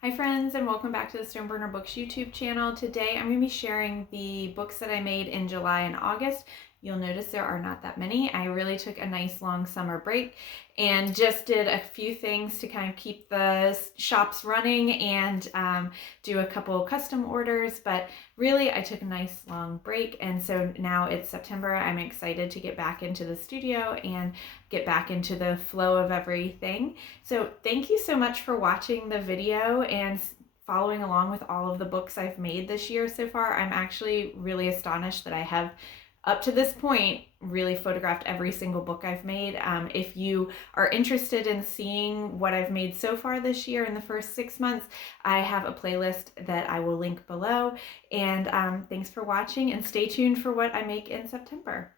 Hi friends, and welcome back to the StoneburnerBooks YouTube channel. Today I'm going to be sharing the books that I made in July and August. You'll notice there are not that many. I really took a nice long summer break and just did a few things to kind of keep the shops running and do a couple custom orders, but really I took a nice long break, and so now it's September. I'm excited to get back into the studio and get back into the flow of everything. So thank you so much for watching the video and following along with all of the books I've made this year so far. I'm actually really astonished that I have, up to this point, really photographed every single book I've made. If you are interested in seeing what I've made so far this year in the first 6 months, I have a playlist that I will link below. And thanks for watching, and stay tuned for what I make in September.